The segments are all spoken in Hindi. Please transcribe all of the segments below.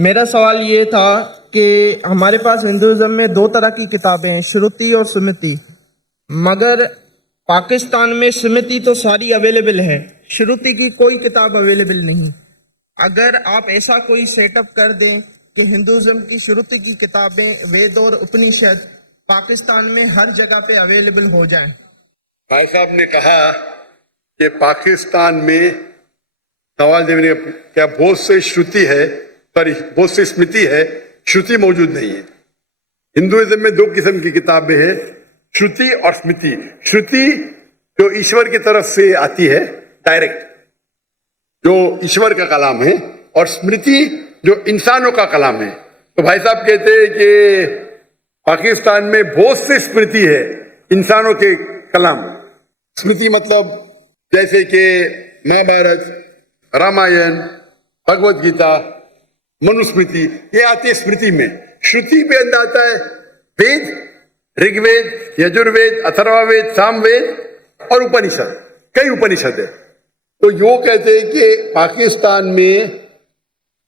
मेरा सवाल ये था कि हमारे पास हिंदुज़म में दो तरह की किताबें हैं, श्रुति और स्मृति। मगर पाकिस्तान में स्मृति तो सारी अवेलेबल है, श्रुति की कोई किताब अवेलेबल नहीं। अगर आप ऐसा कोई सेटअप कर दें कि हिंदुज़म की श्रुति की किताबें, वेद और उपनिषद पाकिस्तान में हर जगह पे अवेलेबल हो जाएं। भाई साहब ने कहा कि पाकिस्तान में सवाल देने क्या बहुत से श्रुति है, सॉरी बहुत से स्मृति है, श्रुति मौजूद नहीं है। हिंदुइज्म में दो किस्म की किताबें हैं, श्रुति और स्मृति। श्रुति जो ईश्वर की तरफ से आती है डायरेक्ट, जो ईश्वर का कलाम है, और स्मृति जो इंसानों का कलाम है। तो भाई साहब कहते हैं कि पाकिस्तान में बहुत से स्मृति है इंसानों के कलाम। स्मृति मतलब जैसे कि महाभारत, रामायण, भगवत गीता, मनुस्मृति, ये आती है स्मृति में। श्रुति पे अंदर आता है वेद, ऋग्वेद, यजुर्वेद, अथर्ववेद, सामवेद और उपनिषद। कई उपनिषद है। तो यो कहते हैं कि पाकिस्तान में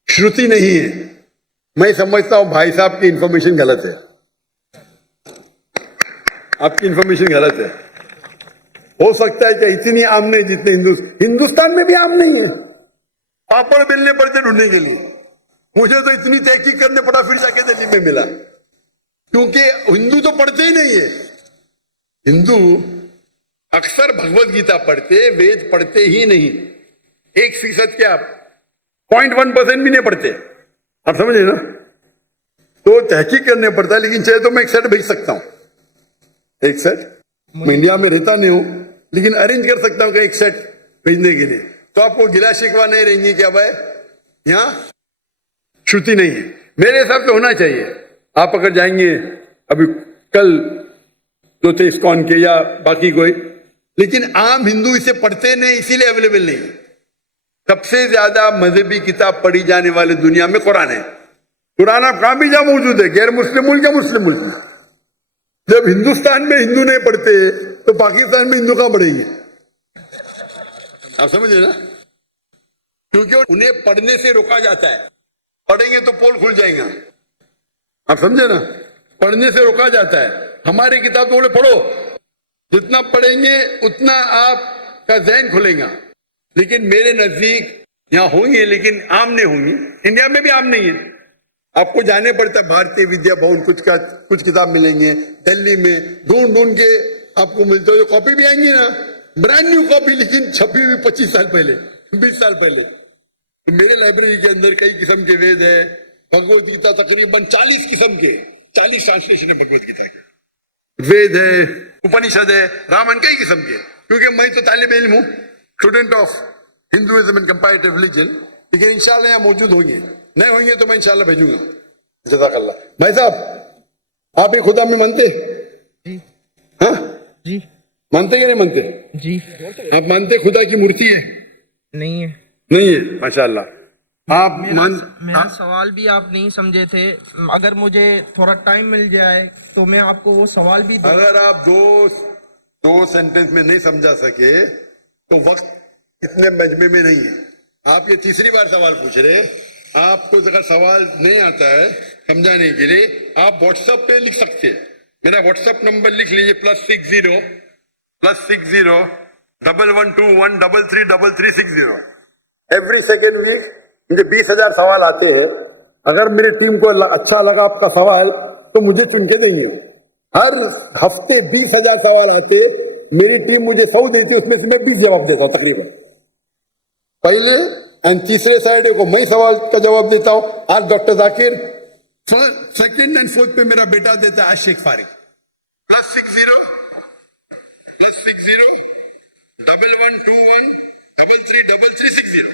श्रुति नहीं है। मैं समझता हूं भाई साहब की इंफॉर्मेशन गलत है, आपकी इंफॉर्मेशन गलत है। हो सकता है कि इतनी आम नहीं जितने हिंदुस्तान में भी आम नहीं है। पापड़ बेलने पड़ते ढूंढने के लिए। मुझे तो इतनी तहकीक करने पड़ा, फिर जाके दिल्ली में मिला, क्योंकि हिंदू तो पढ़ते ही नहीं है। हिंदू अक्सर भगवत गीता पढ़ते, वेद पढ़ते ही नहीं। 1% क्या 0.1% भी नहीं पढ़ते। आप समझे ना? तो तहकीक करने पड़ता है। लेकिन चाहे तो मैं एक सेट भेज सकता हूं, एक सेट। मैं इंडिया में रहता नहीं हूं, लेकिन अरेंज कर सकता हूं कि एक सेट भेजने के लिए। तो आपको गिला शिकवा नहीं रहेंगी क्या भाई यहाँ श्रुति नहीं है। मेरे हिसाब से होना चाहिए। आप अगर जाएंगे, अभी कल जो थे इस्कॉन के या बाकी कोई, लेकिन आम हिंदू इसे पढ़ते नहीं, इसीलिए अवेलेबल नहीं। सबसे ज्यादा मजहबी किताब पढ़ी जाने वाले दुनिया में कुरान है। कुरान आप कहां भी जा मौजूद है, गैर मुस्लिम मुल्क या मुस्लिम मुल्क में। जब हिंदुस्तान में हिंदू नहीं पढ़ते तो पाकिस्तान में हिंदू कहां पढ़ेंगे? आप समझे ना? क्योंकि उन्हें पढ़ने से रोका जाता है। पढ़ेंगे तो पोल खुल जाएगा। आप समझे ना? पढ़ने से रोका जाता है। हमारी किताब तो बोले पढ़ो, जितना पढ़ेंगे उतना आपका ज़हन खुलेगा। लेकिन मेरे नजदीक यहाँ होंगे, लेकिन आम नहीं होंगी। इंडिया में भी आम नहीं है। आपको जाने पड़ता है भारतीय विद्या भवन, कुछ किताब मिलेंगे। दिल्ली में ढूंढ ढूंढ के आपको मिलते हो। कॉपी भी आएंगी ना, ब्रांड न्यू कॉपी, लेकिन छपी हुई 25 साल पहले, 20 साल पहले। तो मेरे लाइब्रेरी के अंदर कई किस्म के वेद है। भगवत गीता तकरीबन 40 किस्म के, 40 ट्रांसलेशन है भगवत गीता के। वेद है, उपनिषद है, रामायण, कई किस्म के। क्योंकि मैं तो तालिब इल्म हूँ, student of Hinduism and comparative religion. लेकिन इंशाल्लाह यहाँ मौजूद होंगे, नहीं होंगे तो मैं इंशाल्लाह भेजूंगा। जज़ाकल्लाह। भाई साहब, आप ये खुदा में मानते? जी। हाँ जी। मानते क्या नहीं मानते? जी। आप मानते खुदा की मूर्ति है? नहीं है। नहीं है, माशाल्लाह। आप मेरा सवाल भी आप नहीं समझे थे। अगर मुझे थोड़ा टाइम मिल जाए तो मैं आपको वो सवाल भी दूंगा। अगर आप दो सेंटेंस में नहीं समझा सके तो वक्त इतने मजमे में नहीं है। आप ये तीसरी बार सवाल पूछ रहे। आपको अगर सवाल नहीं आता है समझाने के लिए, आप व्हाट्सएप पे लिख सकते हैं। मेरा व्हाट्सएप नंबर लिख लीजिए, +60 112133360। एवरी सेकेंड वीक मुझे 20,000 सवाल आते हैं। अगर मेरी टीम को अच्छा लगा आपका सवाल तो मुझे चुन के देंगे। हर हफ्ते 20,000 सवाल आते, मेरी टीम मुझे 100 देती है, उसमें से मैं 20 जवाब देता हूं तकरीबन पहले। एंड तीसरे सैटरडे को मैं सवाल का जवाब देता हूं। आज doctor Zakir second and fourth पे मेरा बेटा देता है, आज शेख फारिक। +60 1121333360।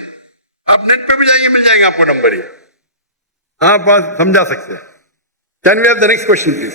आप नेट पे भी जाएंगे, मिल जाएंगे आपको नंबर ही। आप बात समझा सकते हैं। Can we have the next question please?